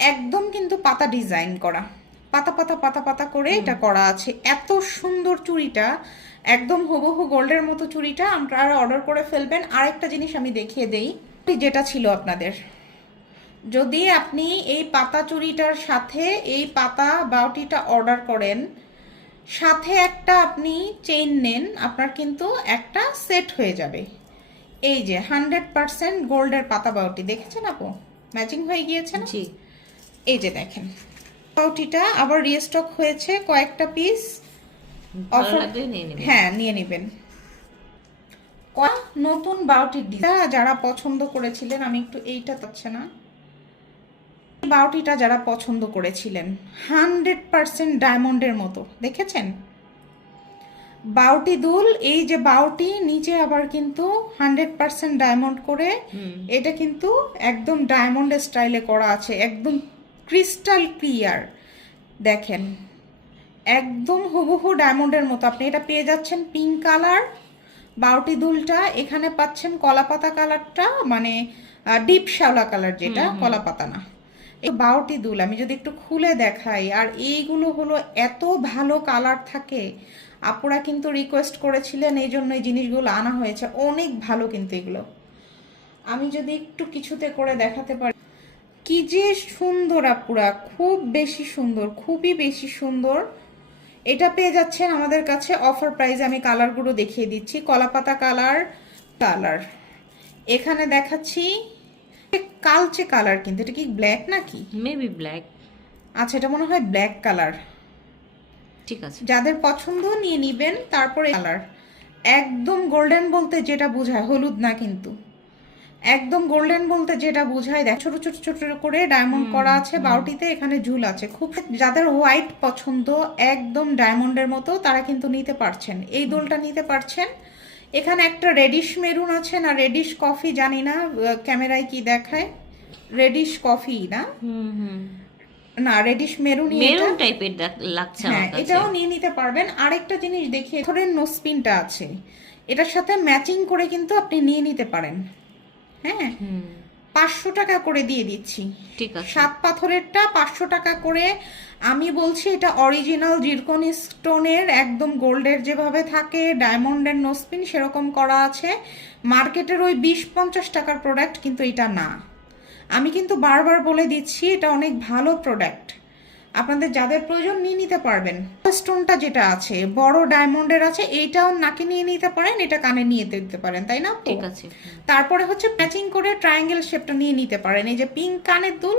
একদম কিন্তু পাতা ডিজাইন করা, পাতা পাতা পাতা পাতা করে এটা করা আছে। এত সুন্দর চুড়িটা, একদম হুবহু গোল্ডের মতো চুড়িটা আপনারা অর্ডার করে ফেলবেন। আরেকটা জিনিস আমি দেখিয়ে দেই, যেটা ছিল আপনাদের, যদি আপনি এই পাতা চুড়িটার সাথে এই পাতা বাউটিটা অর্ডার করেন, সাথে একটা আপনি চেইন নেন, আপনার কিন্তু একটা সেট হয়ে যাবে। এই যে 100% গোল্ডের পাতা বাউটি দেখেছেন আপু, ম্যাচিং হয়ে গিয়েছে না? জি, এই যে দেখেন, বাউটিটা আবার রিস্টক হয়েছে কয়েকটা পিস, ভালো অফার। লাগলে নিয়ে নেবেন। হ্যাঁ, নিয়ে নেবেন। নতুন বাউটির ডিজাইন যারা পছন্দ করেছিলেন, আমি একটু এইটা পাচ্ছে না, বাউটিটা যারা পছন্দ করেছিলেন 100% ডায়মন্ডের মতো, দেখেছেন বাউটি দুল, এই যে বাউটি নিচে আবার কিন্তু 100% ডায়মন্ড করে, এটা কিন্তু একদম ডায়মন্ড স্টাইলে করা আছে, একদম ক্রিস্টাল ক্লিয়ার। দেখেন একদম হুবহু ডায়মন্ডের মতো। আপনি এটা পেয়ে যাচ্ছেন পিঙ্ক কালার বাউটি দুলটা, এখানে পাচ্ছেন কলাপাতা কালারটা, মানে ডিপ শ্যাওলা কালার, যেটা কলাপাতা না। এই বাউটি দুল আমি যদি একটু খুলে দেখাই, আর এইগুলো হলো এত ভালো কালার থাকে, আপুরা কিন্তু রিকোয়েস্ট করেছিলেন, এই জন্য এই জিনিসগুলো আনা হয়েছে, অনেক ভালো কিন্তু এগুলো। আমি যদি একটু কিছুতে করে দেখাতে পারি, কি যে সুন্দর আপুরা, খুব বেশি সুন্দর, খুবই বেশি সুন্দর। এটা পেয়ে যাচ্ছেন আমাদের কাছে অফার প্রাইসে। আমি কালারগুলো দেখিয়ে দিচ্ছি, কলাপাতা কালার, কালার এখানে দেখাচ্ছি কালচে কালার, কিন্তু এটা কি ব্ল্যাক নাকি? Maybe black. আচ্ছা, এটা মনে হয় ব্ল্যাক কালার। ঠিক আছে, যাদের পছন্দ নিয়ে নিবেন। তারপরে কালার একদম গোল্ডেন বলতে যেটা বোঝায়, হলুদ না কিন্তু, একদম গোল্ডেন বলতে যেটা বোঝায়, দেখ ছোট ছোট ছোট করে ডায়মন্ড করা আছে বাউটিতে, এখানে ঝুল আছে খুব। যাদের হোয়াইট পছন্দ একদম ডায়মন্ডের মতো, তারা কিন্তু নিতে পারছেন, এই দোলটা নিতে পারছেন। এখানে একটা রেডিশ মেরুন আছে, না রেডিশ কফি জানি না, ক্যামেরায় কি দেখায়, রেডিশ কফি না, না রেডিশ মেরুন, মেরুন টাইপের লাগছে হ্যাঁ আমার কাছে। এটাও নিয়ে নিতে পারবেন। আরেকটা জিনিস দেখিয়ে, ধরেন নোসপিনটা আছে, এটার সাথে ম্যাচিং করে কিন্তু আপনি নিয়ে নিতে পারেন। হ্যাঁ, 500 টাকা করে দিয়ে দিচ্ছি। ঠিক আছে, 7 পাথরেরটা 500 টাকা করে। আমি বলছি এটা অরিজিনাল জিরকনি স্টোনের, একদম গোল্ডের যেভাবে থাকে ডায়মন্ডের নোসপিন সেরকম করা আছে। মার্কেটের ওই 20-50 টাকার প্রোডাক্ট কিন্তু এটা না। আমি কিন্তু বারবার বলে দিচ্ছি এটা অনেক ভালো প্রোডাক্ট, আপনাদের যাদের প্রয়োজন নিয়ে নিতে পারবেন। স্টোনটা যেটা আছে বড় ডায়মন্ডের আছে, এইটাও নাকে নিয়ে নিতে পারেন, এটা কানে নিয়ে দিতে পারেন, তাই না? ঠিক আছে। তারপরে হচ্ছে ম্যাচিং করে ট্রায়াঙ্গেল শেপটা নিয়ে নিতে পারেন, এই যে পিঙ্ক কানের দুল